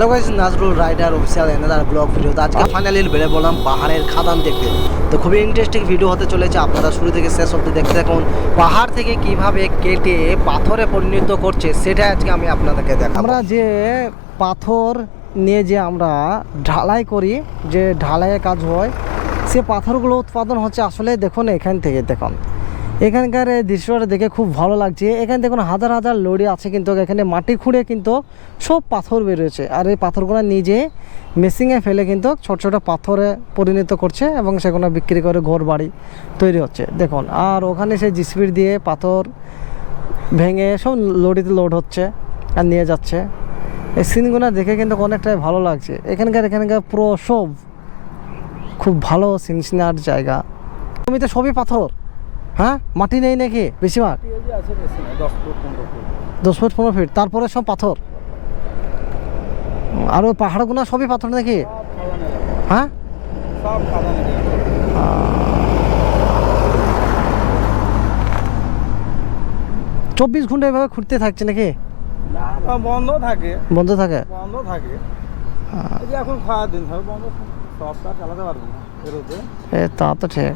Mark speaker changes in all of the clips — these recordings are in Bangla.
Speaker 1: Hello guys Nazrul rider official another vlog video তো আজকে ফাইনালি বেড়ে বললাম পাহাড়ের খাদান দেখতে। তো খুবই ইন্টারেস্টিং ভিডিও হতে চলেছে। আপনারা শুরু থেকে শেষ অবধি দেখতে থাকুন। পাহাড় থেকে কীভাবে কেটে পাথরে পরিণত করছে সেটা আজকে আমি আপনাদেরকে দেখ আমরা যে পাথর নিয়ে যে আমরা ঢালাই করি, যে ঢালাইয়ের কাজ হয়, সে পাথরগুলো উৎপাদন হচ্ছে আসলে দেখুন এখান থেকে, দেখুন। এখানকার দৃশ্যটা দেখে খুব ভালো লাগছে। এখানে দেখুন হাজার হাজার লড়ি আছে কিন্তু এখানে মাটি খুঁড়ে কিন্তু সব পাথর বেরোয়েছে আর এই পাথরগুলো নিজে মেশিনে ফেলে কিন্তু ছোট ছোট পাথরে পরিণত করছে এবং সেগুলো বিক্রি করে ঘর বাড়ি তৈরি হচ্ছে। দেখুন, আর ওখানে সে জিসিবির দিয়ে পাথর ভেঙে সব লড়িতে লোড হচ্ছে আর নিয়ে যাচ্ছে। এই সিনগুলো দেখে কিন্তু অনেকটাই ভালো লাগছে। এখানকার এখানকার পুরো সব খুব ভালো সিনসিনার জায়গা। জমিতে সবই পাথর। হ্যাঁ? মাটি নেই নাকি বেশিরভাগ? দশ ফুট পনেরো ফিট। তারপরে সব পাথর? আর ওই পাহাড়গুলো সবই পাথর নাকি? হ্যাঁ? চব্বিশ ঘণ্টা এভাবে ঘুরতে থাকছে নাকি?
Speaker 2: বন্ধ থাকে।
Speaker 1: বন্ধ থাকে?
Speaker 2: বন্ধ থাকে। এখন খাওয়ার দিন বন্ধ সবটা চালাতে পারব না
Speaker 1: এ তা তো ঠিক।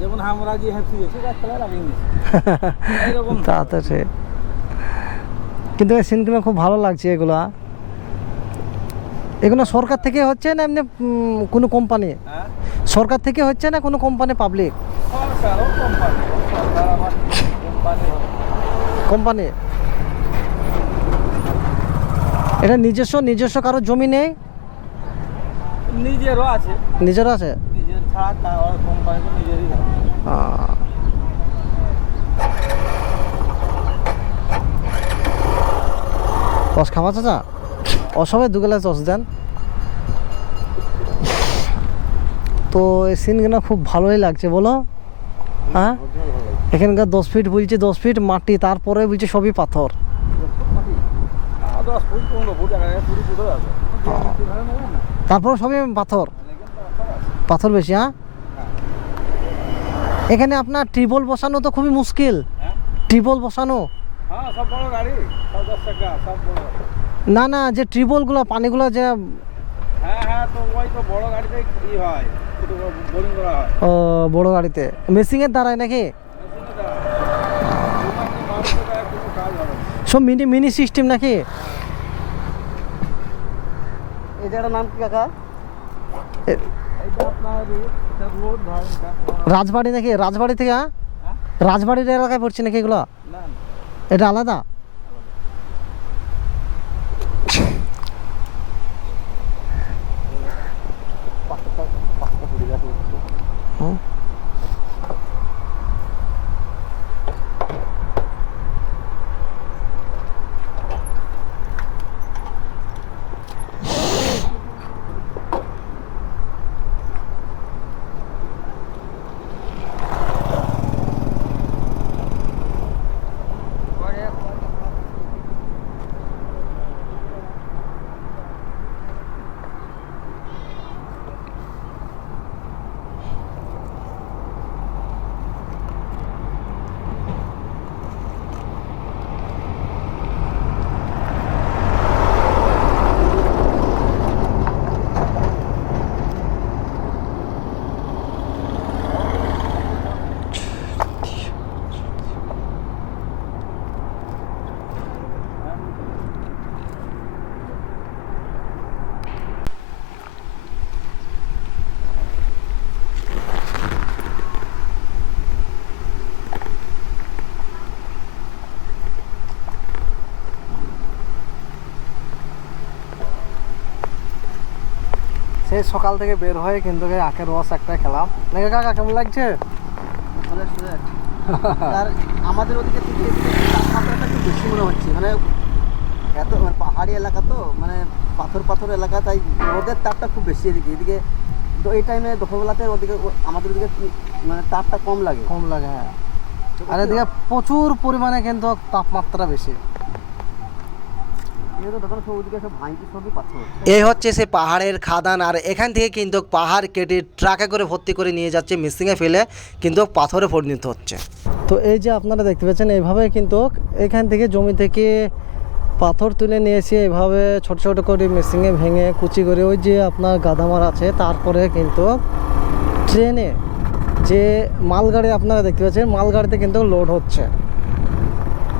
Speaker 2: যেমন আমরা যে
Speaker 1: তা তো ঠিক কিন্তু এই সিনগুলো খুব ভালো লাগছে এগুলা। এগুলো সরকার থেকে হচ্ছে না এমনি কোনো কোম্পানি
Speaker 2: হ্যাঁ?
Speaker 1: সরকার থেকে হচ্ছে না কোনো কোম্পানি পাবলিক
Speaker 2: কোম্পানি
Speaker 1: এটা নিজস্ব নিজস্ব কারও জমি নেই?
Speaker 2: নিজেরও আছে।
Speaker 1: নিজের আছে?
Speaker 2: ছাড়া কারোর কোম্পানি তো নিজেরই।
Speaker 1: টস খাওয়া চাচা? অসবাই দু গেলা টস দেন। তো এই সিনগুলো খুব ভালোই লাগছে বলো। হ্যাঁ? এখানকার দশ ফিট বলছে দশ ফিট মাটি তারপরে বলছে সবই পাথর। তারপরে সবই পাথর। পাথর বেশি হ্যাঁ? এখানে আপনার ট্রিবল বসানো তো খুবই মুশকিল। ট্রিবল বসানো?
Speaker 2: হ্যাঁ সব বড় গাড়ি সব দশ টাকা সব বড়। গাড়ি।
Speaker 1: না না যে টিবলগুলো পানিগুলো যে
Speaker 2: হ্যাঁ হ্যাঁ তো ওই তো বড় গাড়িতে ই হয় একটু বোরিং করা হয়।
Speaker 1: ও, বড় গাড়িতে। মেশিনের দ্বারায় নাকি? সব মিনি মিনি সিস্টেম নাকি? এই জায়গাটার নাম কি কাকা? রাজবাড়ি নাকি রাজবাড়ি থেকে হ্যাঁ? রাজবাড়ির এলাকায় পড়ছে নাকি এগুলো। এটা আলাদা সেই সকাল থেকে বের হয়ে কিন্তু আখের রস একটা খেলাম। নাকি কাকা কেমন লাগছে?
Speaker 3: আর আমাদের ওদিকে তাপমাত্রাটা একটু বেশি মনে হচ্ছে। মানে এত মানে পাহাড়ি এলাকা তো মানে পাথর পাথর এলাকা তাই রোদের তাপটা খুব বেশি এদিকে। এদিকে তো এই টাইমে দুপুরবেলাতে ওদিকে আমাদের ওদিকে মানে তাপটা কম লাগে।
Speaker 1: কম লাগে হ্যাঁ। আর এদিকে প্রচুর পরিমাণে কিন্তু তাপমাত্রা বেশি
Speaker 3: যেহেতু তখন সব ওদিকে সব ভাঙতি সবই পাথর
Speaker 1: এই হচ্ছে। সে পাহাড়ের খাদান আর এখান থেকে কিন্তু পাহাড় কেটে ট্রাকে করে ভর্তি করে নিয়ে যাচ্ছে মেশিনে ফেলে কিন্তু পাথরে পরিণত হচ্ছে। তো এই যে আপনারা দেখতে পাচ্ছেন এইভাবে কিন্তু এখান থেকে জমি থেকে পাথর তুলে নিয়েছি এভাবে ছোট ছোট করে মেশিনে ভেঙে কুচি করে ওই যে আপনার গাদামার আছে তারপরে কিন্তু ট্রেনে যে মালগাড়ি আপনারা দেখতে পাচ্ছেন মালগাড়িতে কিন্তু লোড হচ্ছে।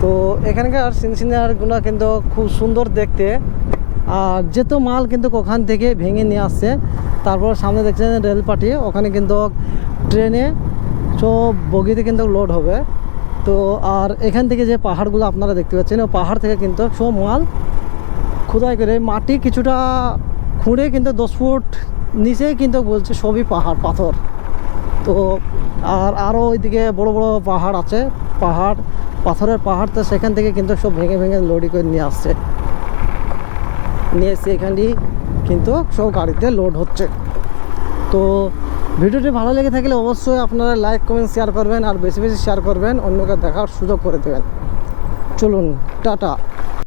Speaker 1: তো এখানকার সিনসিনারগুলো কিন্তু খুব সুন্দর দেখতে। আর যেহেতু মাল কিন্তু ওখান থেকে ভেঙে নিয়ে আসছে, তারপর সামনে দেখছেন রেলপাটি, ওখানে কিন্তু ট্রেনে সব বগিতে কিন্তু লোড হবে। তো আর এখান থেকে যে পাহাড়গুলো আপনারা দেখতে পাচ্ছেন ও পাহাড় থেকে কিন্তু সব মাল খোদাই করে মাটি কিছুটা খুঁড়ে কিন্তু দশ ফুট নিচেই কিন্তু বলছে সবই পাহাড়, পাথর। তো আর আরও ওইদিকে বড় বড় পাহাড় আছে, পাহাড় পাথরের পাহাড় তো সেখান থেকে কিন্তু সব ভেঙে ভেঙে লোডি করে নিয়ে আসছে। নিয়ে এসে এখানটি কিন্তু সব গাড়িতে লোড হচ্ছে। তো ভিডিওটি ভালো লেগে থাকলে অবশ্যই আপনারা লাইক কমেন্ট শেয়ার করবেন আর বেশি বেশি শেয়ার করবেন। অন্যকে দেখার সুযোগ করে দেবেন। চলুন, টাটা।